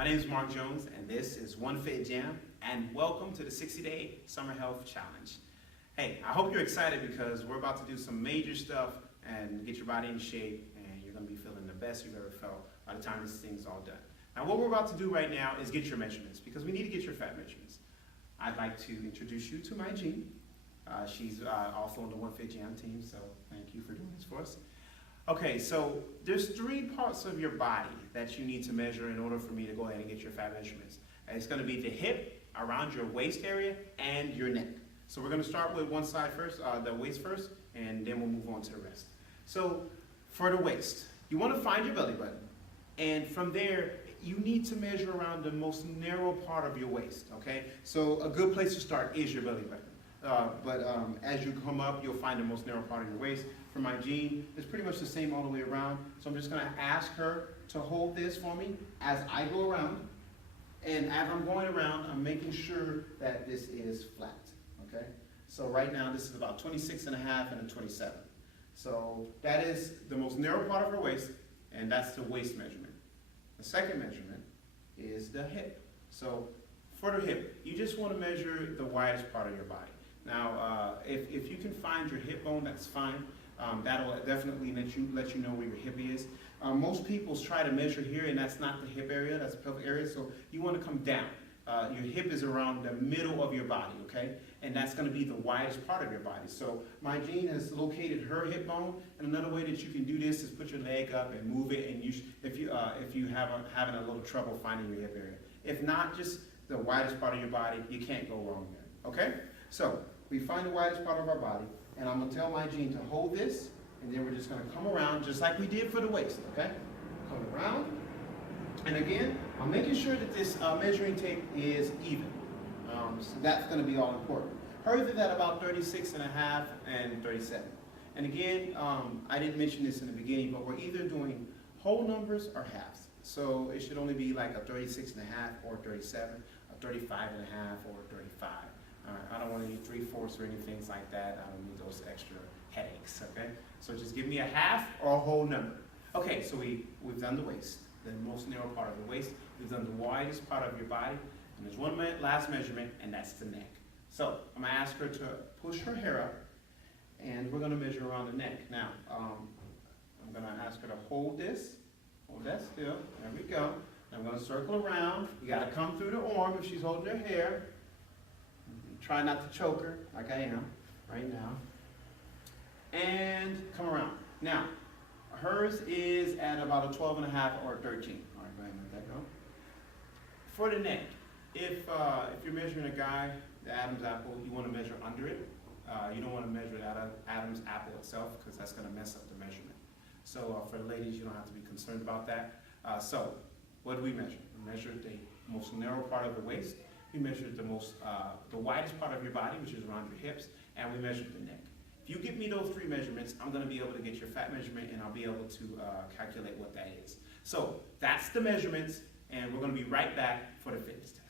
My name is Mark Jones, and this is OneFitJam, and welcome to the 60-Day Summer Health Challenge. Hey, I hope you're excited because we're about to do some major stuff and get your body in shape, and you're going to be feeling the best you've ever felt by the time this thing's all done. Now, what we're about to do right now is get your measurements, because we need to get your fat measurements. I'd like to introduce you to my Jean. She's also on the OneFitJam team, so thank you for doing this for us. Okay, so there's 3 parts of your body that you need to measure in order for me to go ahead and get your fat measurements. And it's going to be the hip, around your waist area, and your neck. So we're going to start with one side first, the waist first, and then we'll move on to the rest. So for the waist, you want to find your belly button, and from there, you need to measure around the most narrow part of your waist, okay? So a good place to start is your belly button. As you come up, you'll find the most narrow part of your waist. For my Jean, it's pretty much the same all the way around. So I'm just gonna ask her to hold this for me as I go around. And as I'm going around, I'm making sure that this is flat, okay? So right now, this is about 26 and a half and a 27. So that is the most narrow part of her waist, and that's the waist measurement. The second measurement is the hip. So for the hip, you just wanna measure the widest part of your body. Now, if you can find your hip bone, that's fine. That'll definitely let you know where your hip is. Most people try to measure here, and that's not the hip area, that's the pelvic area, so you want to come down. Your hip is around the middle of your body, okay? And that's going to be the widest part of your body. So my Jean has located her hip bone, and another way that you can do this is put your leg up and move it, and if you having a little trouble finding your hip area. If not, just the widest part of your body, you can't go wrong there, okay? So we find the widest part of our body, and I'm going to tell my Jean to hold this, and then we're just going to come around just like we did for the waist, okay? Come around, and again, I'm making sure that this measuring tape is even. So that's going to be all important. Hers is at about 36 and a half and 37. And again, I didn't mention this in the beginning, but we're either doing whole numbers or halves. So it should only be like a 36 and a half or 37, a 35 and a half or 35. I don't want any 3/4 or anything like that. I don't need those extra headaches, okay? So just give me a half or a whole number. Okay, so we've done the waist, the most narrow part of the waist. We've done the widest part of your body. And there's one last measurement, and that's the neck. So I'm gonna ask her to push her hair up, and we're gonna measure around the neck. Now, I'm gonna ask her to hold this, hold that still, there we go. I'm gonna circle around. You gotta come through the arm if she's holding her hair. Try not to choke her, like I am right now. And come around. Now, hers is at about a 12 and a half or 13. All right, go ahead and let that go. For the neck, if you're measuring a guy, the Adam's apple, you want to measure under it. You don't want to measure the Adam's apple itself because that's going to mess up the measurement. So for the ladies, you don't have to be concerned about that. So what do we measure? We measure the most narrow part of the waist. We measured the widest part of your body, which is around your hips, and we measured the neck. If you give me those 3 measurements, I'm going to be able to get your fat measurement, and I'll be able to calculate what that is. So that's the measurements, and we're going to be right back for the fitness test.